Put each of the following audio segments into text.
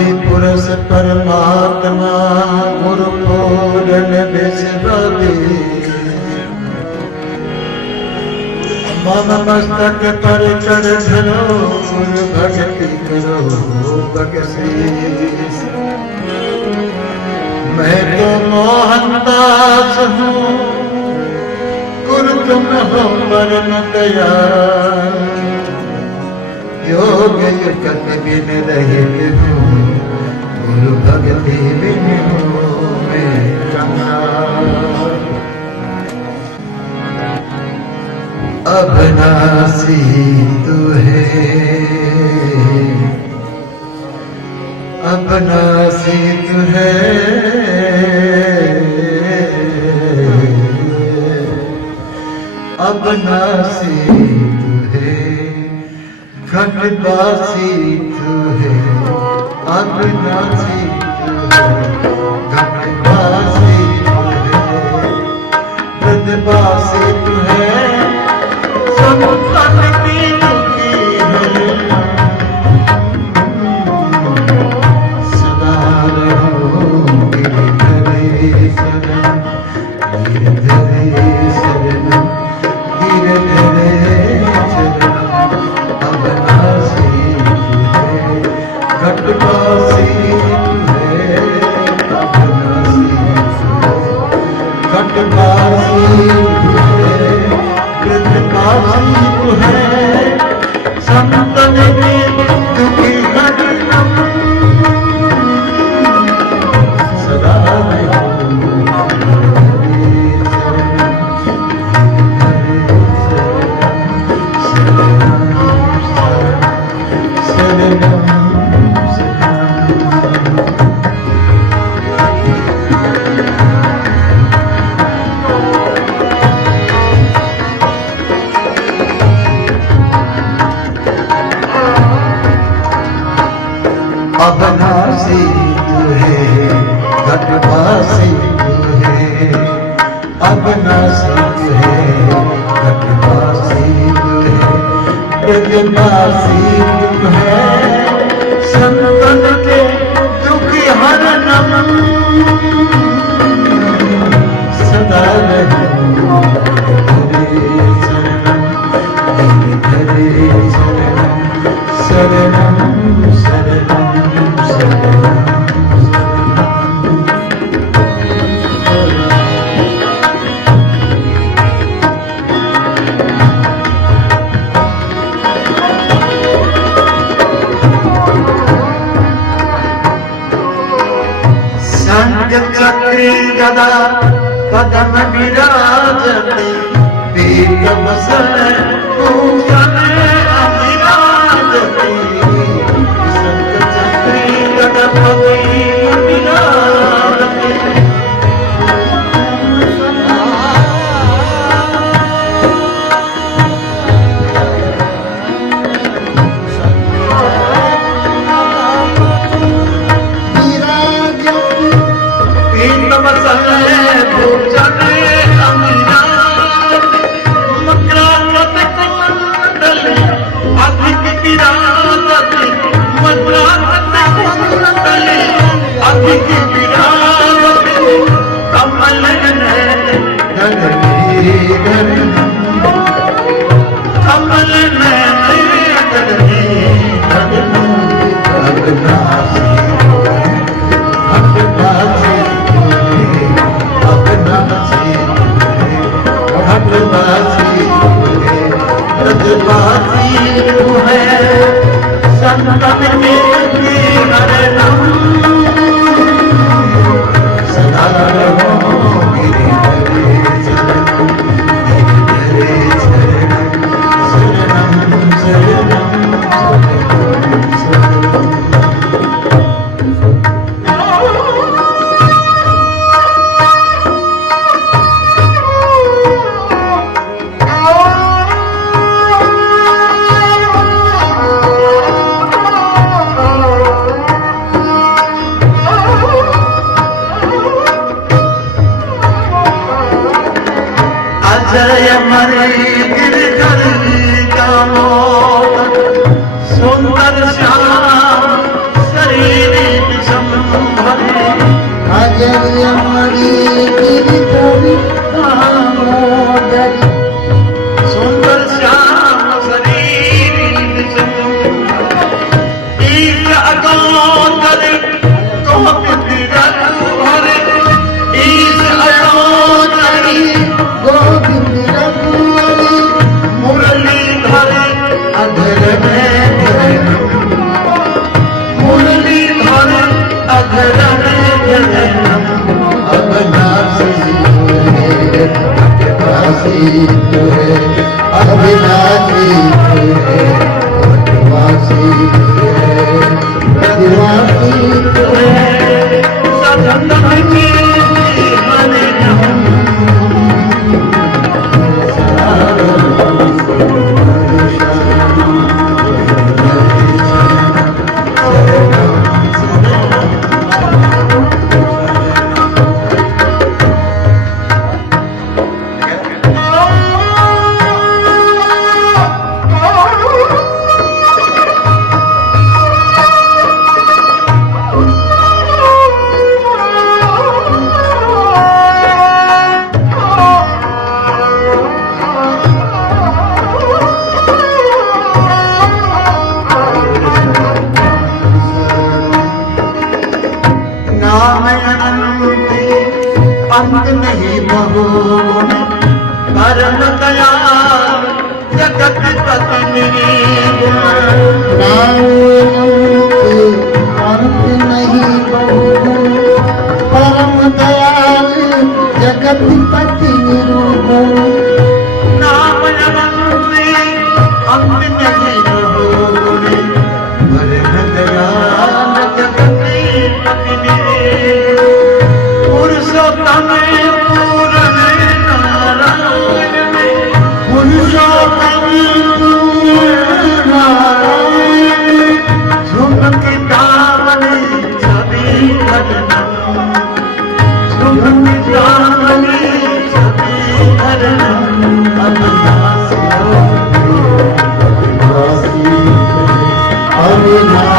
आदि पुरुष परमात्मा गुरु पूर्ण विश्वदी मम मस्तक पर कर धरो गुरु भक्ति करो भगशीष। मैं तो मोहनदास हूँ गुरु तुम हो परम दयाल। योग युगत बिन रहित हूँ गुरु भक्ति बिन हूँ मैं कंगाल। अविनाशी तू है अविनाशी तू है अविनाशी तू है घटवासी तू है अविनाशी तू है घटवासी तू है हृदयवासी तू है अविनाशी तू है घटवासी तू है अविनाशी तू है घटवासी तू है हृदयवासी तू है संतन के दुख हरनम सदा रहूं तेरे शरणम शरणम शरणम चक्री गदा पदम विराजते पीत बसन भूषण अविराजते संत चक्री गदा पदम विराजते जय मरे गिरधर का मोत सुंदर श्याम शरीर अविनाशी है ब्रजवासी है ब्रजवासी है सतत की जीवन अंत नहीं बहुन परम दयाल जगत पति अंत नहीं बहुन परम दयाल जगत पति निरूपण नाम अनंती अंत नहीं बहुन परम दयाल जगत पति पुरुषोत्तम पूर्ण नारायण पुरुषोत्तम पूर्ण नारायण झुमके दामन सभी धरना झुमके दामन सभी धरना अविनाशी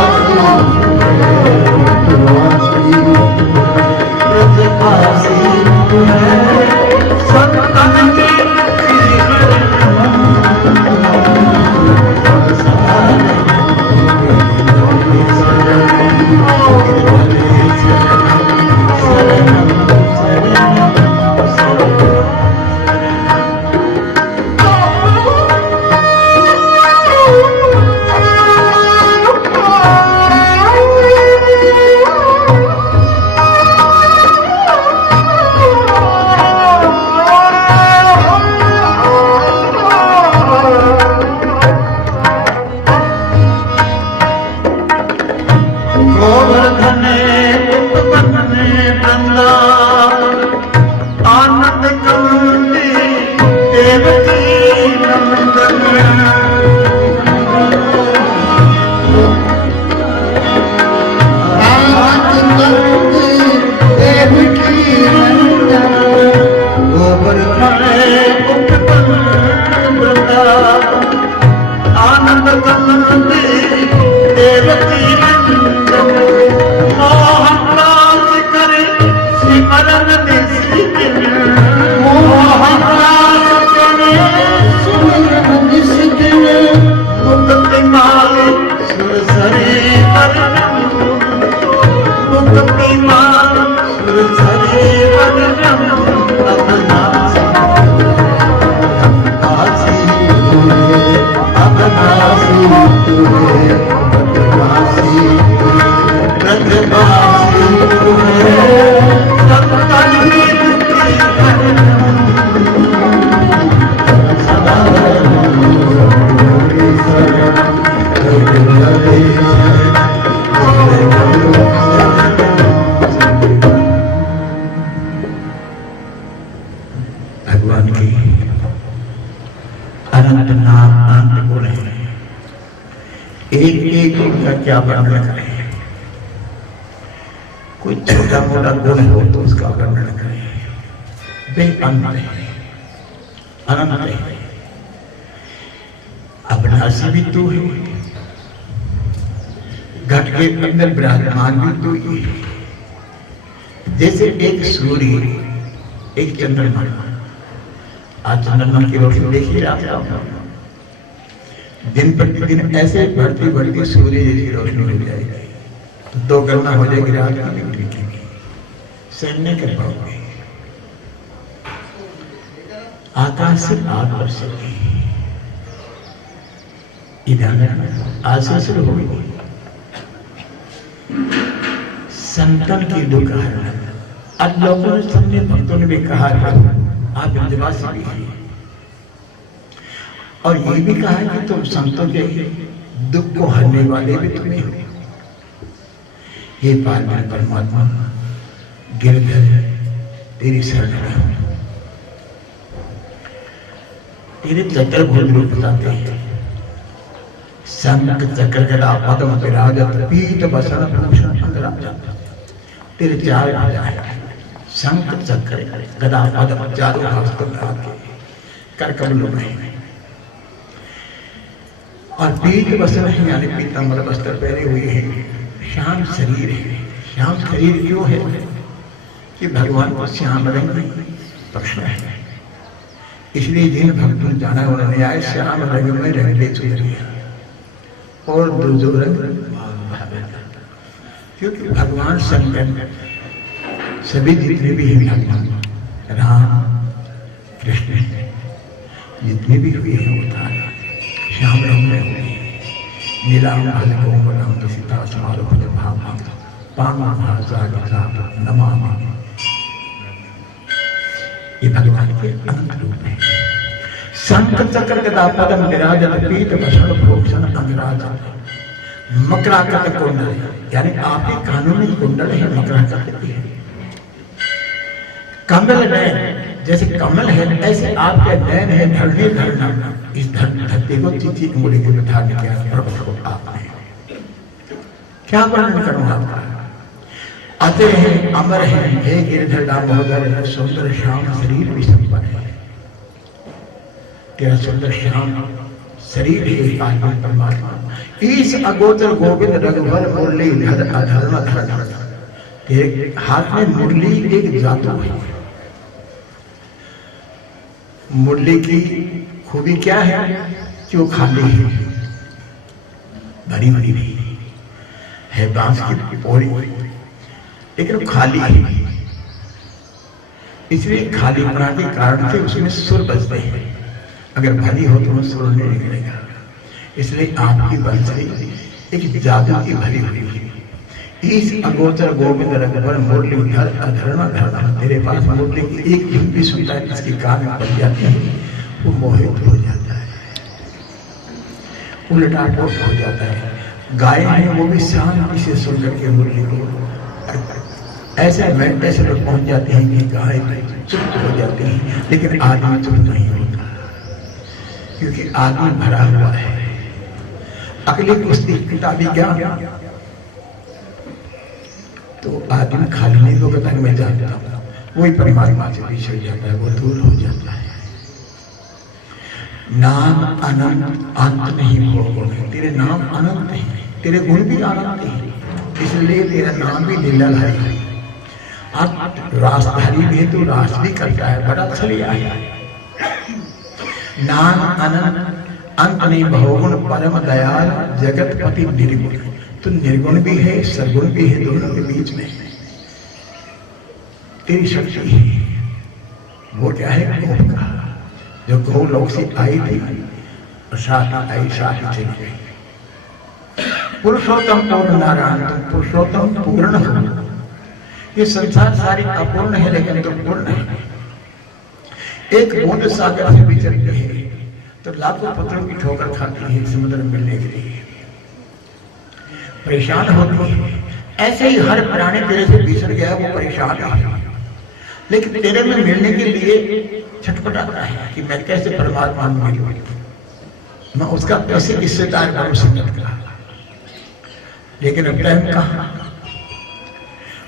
आनंद कंदी देवकी नंदन गोवर्धन आनंद कंदी देवकी नंदन मोहनदास करे सिमरन भगवान की अनंत नाम अनंत गुण है, एक एक का क्या वर्णन करें। कोई छोटा मोटा गुण हो तो उसका वर्णन करें। बेअंत है, अनंत है, अविनाशी भी तू है, घट के अंदर विराजमान भी तू ही है। जैसे एक सूर्य एक चंद्रमा, आज चंद्रमा की रोशनी देख ही रहा था, दिन प्रतिदिन ऐसे बढ़ती बढ़ती सूर्य जैसी रोशनी मिल जाएगी तो 2 गणना हो जाएगी रात की बिजली की, सहन नहीं कर पाओगे। आकाश से आग बरसेगी, इधर आज से शुरू होगी संतन की दुख हरण। आज लोगों ने सबने भक्तों ने भी कहा था, आप विंध्यवासी भी हैं, और ये भी कहा है कि तुम संतों के दुख को हरने वाले भी तुम्हें हो। हे पार्वती परमात्मा, गिरधर तेरी शरण में हूं। तेरे चतुर्भुज रूप बताते हैं, शंख चक्र गदा पद्म विराजत पीत वसन भूषण अंगराजत। तेरे चार भुजा है, शंख चक्र गदा पद्म चारों हस्त में आके कर कमलों में, और पीत वसन है यानी पीतांबर वस्त्र पहने हुए हैं। श्याम शरीर है। श्याम शरीर क्यों है? कि भगवान को श्याम रंग प्रश्न है, इसलिए जिन भक्तों ने जाना उन्होंने आए श्याम रंग में रंग ले चुके और दूजो रंग भावे, क्योंकि भगवान शंकर सभी जितने भी हैं भगवान राम कृष्ण जितने भी हुए हैं उतार श्याम रंग में हुए। नीलाम भज कोमलम सीता समारो भज भामा पामा भाजा नमामि। ये भगवान के अनंत रूप है। शंख चक्र गदा पद्म विराजत पीत वसन भूषण अंगराजत। मकराकट कुंडल यानी आपके कानों में कुंडल है, मकराकट है। कमल नयन जैसे कमल है ऐसे आपके नयन है। धरणी धरना, इस धरती को चिची उंगली के धारण किया प्रभु आपने। क्या वर्णन करूं आपका? अजय है, अमर है, हे गिरधर दामोदर, सुंदर श्याम शरीर भी संपन्न है। तेरा सुंदर श्याम शरीर है पार्वती परमात्मा। ईश अगोचर गोविंद रघुवर मुरली धर अधर्म धर। तेरे हाथ में मुरली एक जादू है। मुरली की खूबी क्या है कि वो खाली है, भरी भरी नहीं है, बांस की पोरी, लेकिन वो खाली है। इसलिए खाली पना के कारण से उसमें सुर बजते हैं। अगर भरी हो तो सुर नहीं निकलेगा। इसलिए आपकी बंसरी एक जादू की भरी हुई है। इस अगोचर गोविंद रघुवर मुरली धर अधर्म धर्म। तेरे पास मुरली की एक धुन भी सुनता है, इसके कान में पड़ जाती है, वो मोहित हो जाता है, उल्टा पोट हो जाता है। गाय है वो भी शांति से सुन करके मुरली को ऐसे मिनट से लोग पहुंच जाते हैं कि गाय चुप हो जाती है, लेकिन आदमी चुप नहीं होता, क्योंकि आदमी भरा हुआ है। अगली कुश्ती किताबी ज्ञान तो आदमी खाली नहीं होगा, तक में जाता वही परमात्मा से पीछे हो जाता है, वो दूर हो जाता है। नाम अनंत, अंत नहीं भोग। तेरे नाम अनंत है, तेरे गुण भी अनंत है, इसलिए तेरा नाम भी लीला है। आप रासधारी भी है तो रास भी करता है, बड़ा अच्छा लिया है। नाम अनंत, अंत नहीं बहुगुण, परम दयाल, जगत पति निर्गुण। तो निर्गुण भी है, सरगुण भी है, दोनों के बीच में तेरी शक्ति है। वो क्या है? गौ का, जो गौ लोक से आई थी और साथ आई साथ चली गई। पुरुषोत्तम पूर्ण नारायण, तुम पुरुषोत्तम पूर्ण हो। ये संसार सारी अपूर्ण है, लेकिन तुम पूर्ण है। एक बूंद सागर से विचरती है तो लाखों पत्थरों की ठोकर खाती है समुद्र में मिलने के लिए, परेशान होती है। ऐसे ही हर प्राणी तेरे से बिछड़ गया, वो परेशान है, लेकिन तेरे में मिलने के लिए छटपटाता है कि मैं कैसे परमात्मा में मिलूं, मैं उसका कैसे हिस्सेदार बनूं संगत का। लेकिन अब टाइम कहाँ?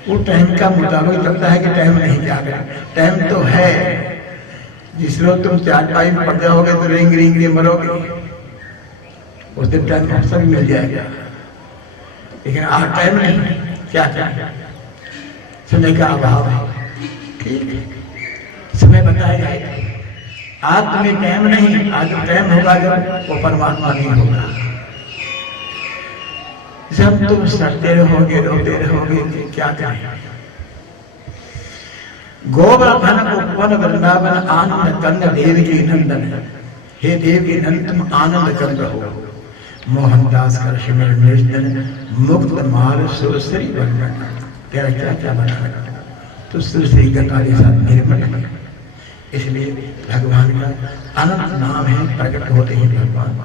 वो टाइम का मुताबिक लगता है कि टाइम नहीं जा रहा। टाइम तो है, जिस रोज तुम चारपाई में पड़ जाओगे तो रेंग रेंग के मरोगे, उस दिन टाइम अवसर मिल जाएगा। लेकिन आज टाइम नहीं, क्या क्या समय का अभाव है। ठीक है, समय बताएगा। आज तुम्हें टाइम नहीं, आज टाइम होगा जब वो परमात्मा नहीं होगा। जब तुम सड़ते रहोगे, रोते रहोगे, क्या करें? गोवर्धन उपवन वृंदावन आनंद कंद देव की नंदन। हे देव की नंदन, तुम आनंद कंद हो। मोहनदास कर शिमर निर्जन मुक्त माल सुरसरी वर्णन। तेरा क्या क्या बना? तो सुरसरी गंगा के साथ निर्मल इसलिए भगवान का अनंत नाम है, प्रकट होते ही भगवान